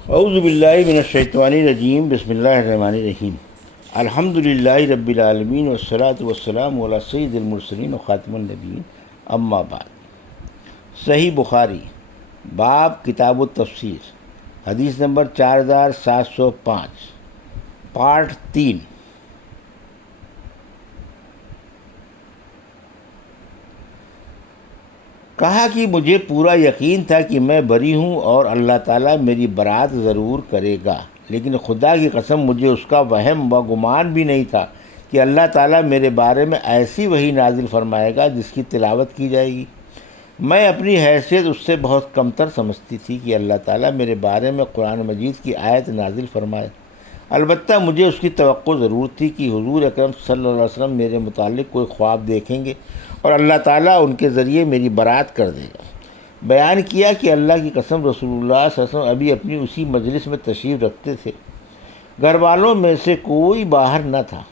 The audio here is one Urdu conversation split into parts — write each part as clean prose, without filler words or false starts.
اعوذ باللہ من الشیطان الرجیم، بسم اللہ الرحمن الرحیم۔ الحمد للہ رب العالمین والصلاة والسلام علی سید المرسلین وخاتم النبیین، اما بعد۔ صحیح بخاری، باب کتاب التفسیر، حدیث نمبر 4705، پارٹ 3۔ کہا کہ مجھے پورا یقین تھا کہ میں بری ہوں اور اللہ تعالیٰ میری برات ضرور کرے گا، لیکن خدا کی قسم مجھے اس کا وہم و گمان بھی نہیں تھا کہ اللہ تعالیٰ میرے بارے میں ایسی وحی نازل فرمائے گا جس کی تلاوت کی جائے گی۔ میں اپنی حیثیت اس سے بہت کمتر سمجھتی تھی کہ اللہ تعالیٰ میرے بارے میں قرآن مجید کی آیت نازل فرمائے۔ البتہ مجھے اس کی توقع ضرور تھی کہ حضور اکرم صلی اللہ علیہ وسلم میرے متعلق کوئی خواب دیکھیں گے اور اللہ تعالیٰ ان کے ذریعے میری برات کر دے گا۔ بیان کیا کہ اللہ کی قسم رسول اللہ صلی اللہ علیہ وسلم ابھی اپنی اسی مجلس میں تشریف رکھتے تھے۔ گھر والوں میں سے کوئی باہر نہ تھا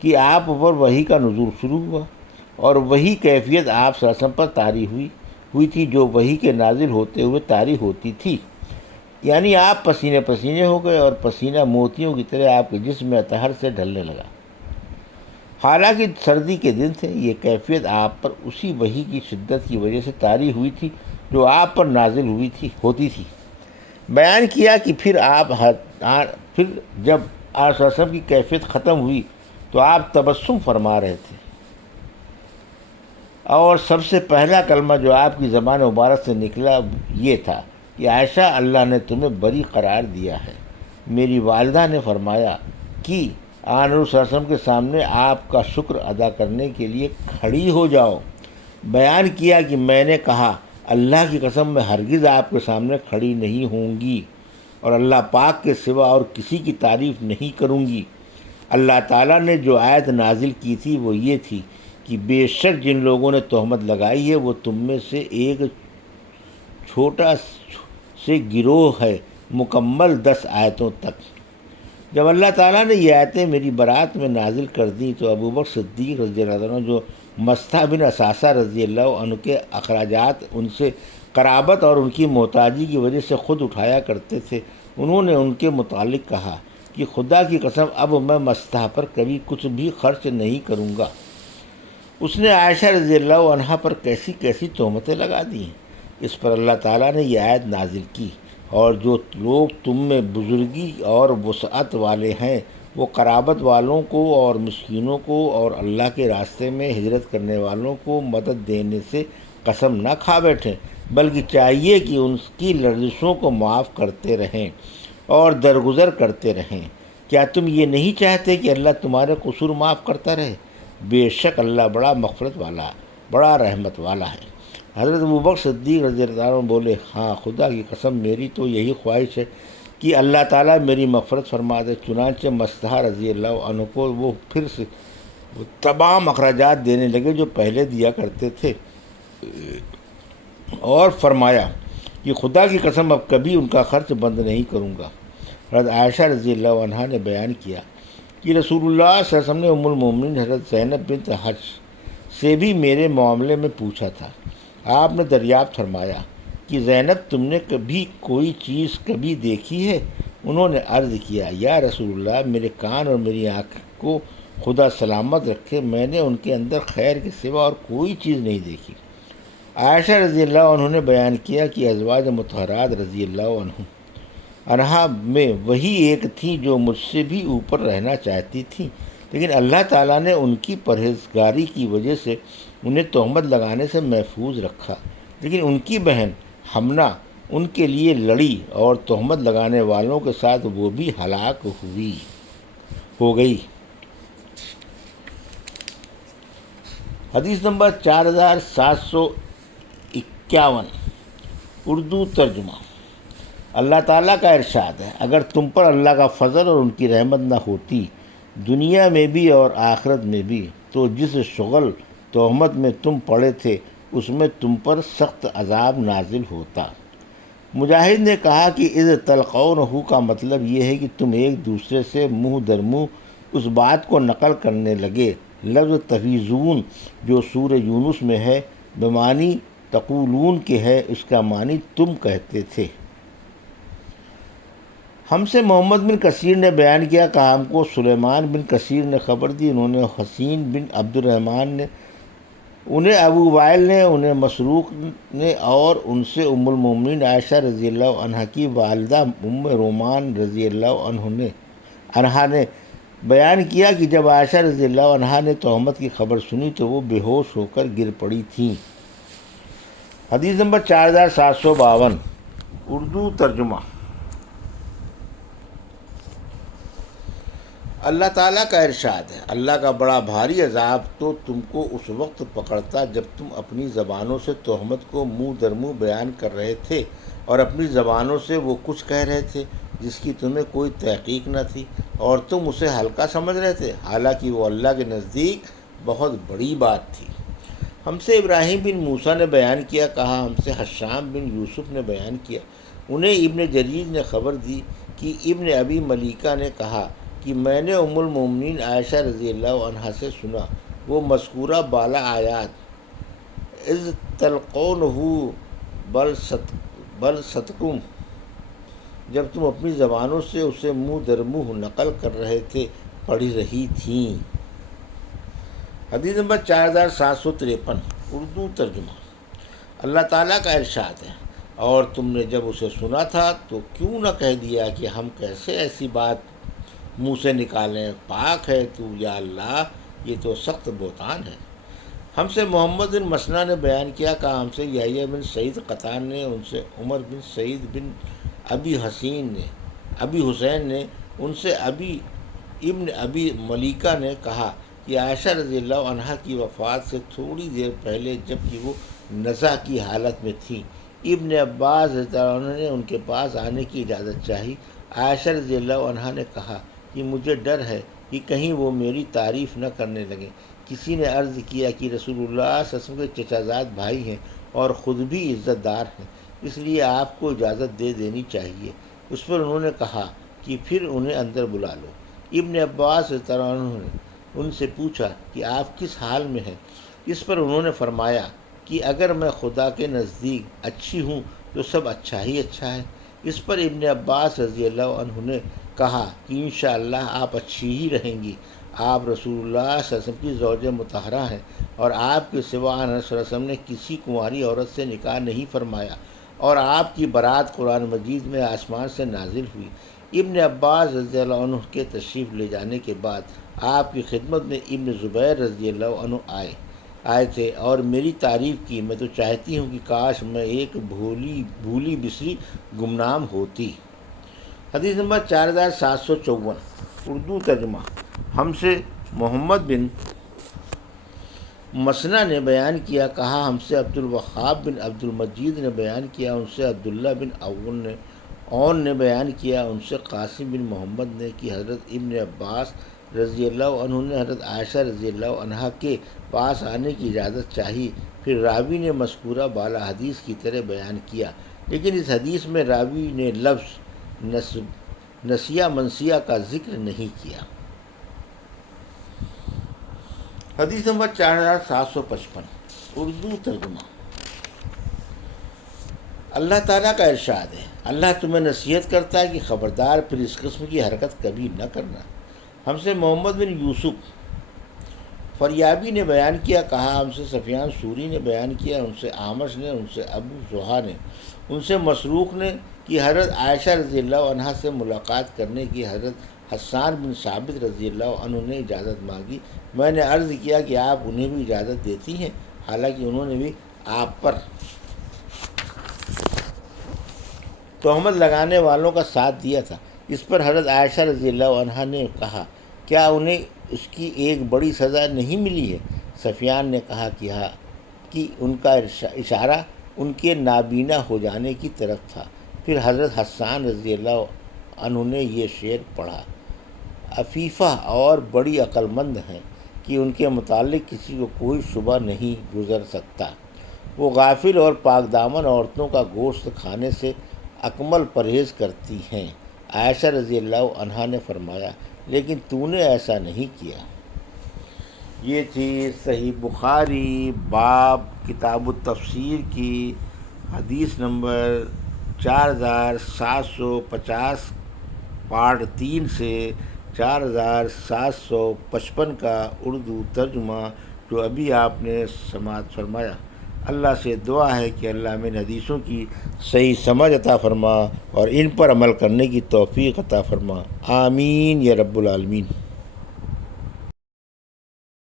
کہ آپ پر وحی کا نزول شروع ہوا، اور وہی کیفیت آپ صلی اللہ علیہ وسلم پر طاری ہوئی تھی جو وحی کے نازل ہوتے ہوئے طاری ہوتی تھی، یعنی آپ پسینے پسینے ہو گئے اور پسینہ موتیوں کی طرح آپ کے جسم میں اطہر سے ڈھلنے لگا۔ حالانکہ سردی کے دن تھے، یہ کیفیت آپ پر اسی وحی کی شدت کی وجہ سے طاری ہوئی تھی جو آپ پر نازل ہوتی تھی۔ بیان کیا کہ پھر جب آپ وسلم کی کیفیت ختم ہوئی تو آپ تبسم فرما رہے تھے، اور سب سے پہلا کلمہ جو آپ کی زبان مبارک سے نکلا یہ تھا کہ عائشہ، اللہ نے تمہیں بری قرار دیا ہے۔ میری والدہ نے فرمایا کہ آن حضور صلی اللہ علیہ وسلم کے سامنے آپ کا شکر ادا کرنے کے لیے کھڑی ہو جاؤ۔ بیان کیا کہ میں نے کہا، اللہ کی قسم میں ہرگز آپ کے سامنے کھڑی نہیں ہوں گی اور اللہ پاک کے سوا اور کسی کی تعریف نہیں کروں گی۔ اللہ تعالیٰ نے جو آیت نازل کی تھی وہ یہ تھی کہ بے شک جن لوگوں نے تہمت لگائی ہے وہ تم میں سے ایک چھوٹا سے گروہ ہے، مکمل 10 آیتوں تک۔ جب اللہ تعالیٰ نے یہ آیتیں میری برات میں نازل کر دیں تو ابوبکر صدیق رضی اللہ عنہ، جو مصطح بن اثاثہ رضی اللہ عنہ کے اخراجات ان سے قرابت اور ان کی محتاجی کی وجہ سے خود اٹھایا کرتے تھے، انہوں نے ان کے متعلق کہا کہ خدا کی قسم اب میں مصطح پر کبھی کچھ بھی خرچ نہیں کروں گا۔ اس نے عائشہ رضی اللہ عنہا پر کیسی کیسی تہمتیں لگا دیں۔ اس پر اللہ تعالیٰ نے یہ آیت نازل کی، اور جو لوگ تم میں بزرگی اور وسعت والے ہیں وہ قرابت والوں کو اور مسکینوں کو اور اللہ کے راستے میں ہجرت کرنے والوں کو مدد دینے سے قسم نہ کھا بیٹھیں، بلکہ چاہیے کہ ان کی لرزشوں کو معاف کرتے رہیں اور درگزر کرتے رہیں۔ کیا تم یہ نہیں چاہتے کہ اللہ تمہارے قصور معاف کرتا رہے؟ بے شک اللہ بڑا مغفرت والا، بڑا رحمت والا ہے۔ حضرت ابوبکر صدیق رضی اللہ عنہ بولے، ہاں خدا کی قسم میری تو یہی خواہش ہے کہ اللہ تعالیٰ میری مغفرت فرما دے۔ چنانچہ مصطح رضی اللہ عنہ کو وہ پھر سے تمام اخراجات دینے لگے جو پہلے دیا کرتے تھے، اور فرمایا کہ خدا کی قسم اب کبھی ان کا خرچ بند نہیں کروں گا۔ حضرت عائشہ رضی اللہ عنہا نے بیان کیا کہ رسول اللہ صلی اللہ علیہ وسلم نے ام المومنین حضرت زینب بنت جحش سے بھی میرے معاملے میں پوچھا تھا۔ آپ نے دریافت فرمایا کہ زینب تم نے کبھی کوئی چیز کبھی دیکھی ہے؟ انہوں نے عرض کیا، یا رسول اللہ، میرے کان اور میری آنکھ کو خدا سلامت رکھے، میں نے ان کے اندر خیر کے سوا اور کوئی چیز نہیں دیکھی۔ عائشہ رضی اللہ عنہ نے بیان کیا کہ ازواج مطہرات رضی اللہ عنہا میں وہی ایک تھیں جو مجھ سے بھی اوپر رہنا چاہتی تھیں، لیکن اللہ تعالیٰ نے ان کی پرہیزگاری کی وجہ سے انہیں تہمت لگانے سے محفوظ رکھا، لیکن ان کی بہن حمنہ ان کے لیے لڑی اور تہمت لگانے والوں کے ساتھ وہ بھی ہلاک ہو گئی۔ حدیث نمبر 4751، اردو ترجمہ۔ اللہ تعالیٰ کا ارشاد ہے، اگر تم پر اللہ کا فضل اور ان کی رحمت نہ ہوتی دنیا میں بھی اور آخرت میں بھی، تو جس شغل تہمت میں تم پڑے تھے اس میں تم پر سخت عذاب نازل ہوتا۔ مجاہد نے کہا کہ اذ تلقونہ کا مطلب یہ ہے کہ تم ایک دوسرے سے منہ در منہ اس بات کو نقل کرنے لگے۔ لفظ تفیضون جو سورہ یونس میں ہے بمعنی تقولون کے ہے، اس کا معنی تم کہتے تھے۔ ہم سے محمد بن کثیر نے بیان کیا، کہا ہم کو سلیمان بن کثیر نے خبر دی، انہوں نے حسین بن عبد الرحمن نے، انہیں ابو وائل نے، انہیں مسروق نے، اور ان سے ام المومنین عائشہ رضی اللہ عنہ کی والدہ ام رومان رضی اللہ عنہا نے بیان کیا کہ جب عائشہ رضی اللہ عنہا نے تہمت کی خبر سنی تو وہ بے ہوش ہو کر گر پڑی تھیں۔ حدیث نمبر 4752 اردو ترجمہ۔ اللہ تعالیٰ کا ارشاد ہے، اللہ کا بڑا بھاری عذاب تو تم کو اس وقت پکڑتا جب تم اپنی زبانوں سے تہمت کو منہ در منہ بیان کر رہے تھے اور اپنی زبانوں سے وہ کچھ کہہ رہے تھے جس کی تمہیں کوئی تحقیق نہ تھی، اور تم اسے ہلکا سمجھ رہے تھے، حالانکہ وہ اللہ کے نزدیک بہت بڑی بات تھی۔ ہم سے ابراہیم بن موسیٰ نے بیان کیا، کہا ہم سے حشام بن یوسف نے بیان کیا، انہیں ابن جریر نے خبر دی کہ ابن ابی ملیکہ نے کہا کہ میں نے ام المومنین عائشہ رضی اللہ عنہا سے سنا، وہ مذکورہ بالا آیات اذ تلقونہ بل ستکم، جب تم اپنی زبانوں سے اسے منہ در منہ نقل کر رہے تھے، پڑھی رہی تھیں۔ حدیث نمبر 4753 اردو ترجمہ۔ اللہ تعالیٰ کا ارشاد ہے، اور تم نے جب اسے سنا تھا تو کیوں نہ کہہ دیا کہ ہم کیسے ایسی بات منہ سے نکالیں، پاک ہے تو یا اللہ، یہ تو سخت بہتان ہے۔ ہم سے محمد بن مسنہ نے بیان کیا، کہا ہم سے یحییٰ بن سعید قطان نے، ان سے عمر بن سعید بن ابی حسین نے، ان سے ابن ابی ملیکہ نے کہا کہ عائشہ رضی اللہ عنہا کی وفات سے تھوڑی دیر پہلے جب کہ وہ نزع کی حالت میں تھیں، ابن عباس رضی اللہ عنہ نے ان کے پاس آنے کی اجازت چاہی۔ عائشہ رضی اللہ عنہا نے کہا کہ مجھے ڈر ہے کہ کہیں وہ میری تعریف نہ کرنے لگیں۔ کسی نے عرض کیا کہ رسول اللہ صلی اللہ علیہ وسلم کے چچا زاد بھائی ہیں اور خود بھی عزت دار ہیں، اس لیے آپ کو اجازت دے دینی چاہیے۔ اس پر انہوں نے کہا کہ پھر انہیں اندر بلا لو۔ ابن عباس رضی اللہ عنہ نے ان سے پوچھا کہ آپ کس حال میں ہیں؟ اس پر انہوں نے فرمایا کہ اگر میں خدا کے نزدیک اچھی ہوں تو سب اچھا ہی اچھا ہے۔ اس پر ابن عباس رضی اللہ عنہ نے کہا کہ انشاءاللہ آپ اچھی ہی رہیں گی، آپ رسول اللہ صلی اللہ علیہ وسلم کی زوج مطہرہ ہیں، اور آپ کے سوا صلی اللہ علیہ وسلم نے کسی کنواری عورت سے نکاح نہیں فرمایا، اور آپ کی برات قرآن مجید میں آسمان سے نازل ہوئی۔ ابن عباس رضی اللہ عنہ کے تشریف لے جانے کے بعد آپ کی خدمت میں ابن زبیر رضی اللہ عنہ آئے تھے اور میری تعریف کی، میں تو چاہتی ہوں کہ کاش میں ایک بھولی بسری گمنام ہوتی۔ حدیث نمبر 4754 اردو ترجمہ۔ ہم سے محمد بن مسنہ نے بیان کیا، کہا ہم سے عبد الوہاب بن عبد المجید نے بیان کیا، ان سے عبداللہ بن عون نے بیان کیا، ان سے قاسم بن محمد نے کہ حضرت ابن عباس رضی اللہ عنہ نے حضرت عائشہ رضی اللہ عنہا کے پاس آنے کی اجازت چاہی۔ پھر راوی نے مذکورہ بالا حدیث کی طرح بیان کیا، لیکن اس حدیث میں راوی نے لفظ نسیہ منسیہ کا ذکر نہیں کیا۔ حدیث نمبر 4755 اردو ترجمہ۔ اللہ تعالیٰ کا ارشاد ہے، اللہ تمہیں نصیحت کرتا ہے کہ خبردار پھر اس قسم کی حرکت کبھی نہ کرنا۔ ہم سے محمد بن یوسف فریابی نے بیان کیا، کہا ہم سے سفیان سوری نے بیان کیا، ان سے اعمش نے، ان سے ابو زحا نے، ان سے مسروق نے کہ حضرت عائشہ رضی اللہ عنہا سے ملاقات کرنے کی حضرت حسان بن ثابت رضی اللہ عنہ نے اجازت مانگی۔ میں نے عرض کیا کہ آپ انہیں بھی اجازت دیتی ہیں، حالانکہ انہوں نے بھی آپ پر تہمت لگانے والوں کا ساتھ دیا تھا۔ اس پر حضرت عائشہ رضی اللہ عنہا نے کہا کیا انہیں اس کی ایک بڑی سزا نہیں ملی ہے؟ سفیان نے کہا کہ ہاں، کہ ان کا اشارہ ان کے نابینا ہو جانے کی طرف تھا۔ پھر حضرت حسان رضی اللہ عنہ نے یہ شعر پڑھا، عفیفہ اور بڑی عقل مند ہیں کہ ان کے متعلق کسی کو کوئی شبہ نہیں گزر سکتا۔ وہ غافل اور پاک دامن عورتوں کا گوشت کھانے سے اکمل پرہیز کرتی ہیں۔ عائشہ رضی اللہ عنہا نے فرمایا لیکن تو نے ایسا نہیں کیا۔ یہ تھی صحیح بخاری باب کتاب التفسیر کی حدیث نمبر 4750 پارٹ 3 سے 4755 کا اردو ترجمہ جو ابھی آپ نے سماعت فرمایا۔ اللہ سے دعا ہے کہ اللہ ہمیں ان حدیثوں کی صحیح سمجھ عطا فرما اور ان پر عمل کرنے کی توفیق عطا فرما، آمین یا رب العالمین۔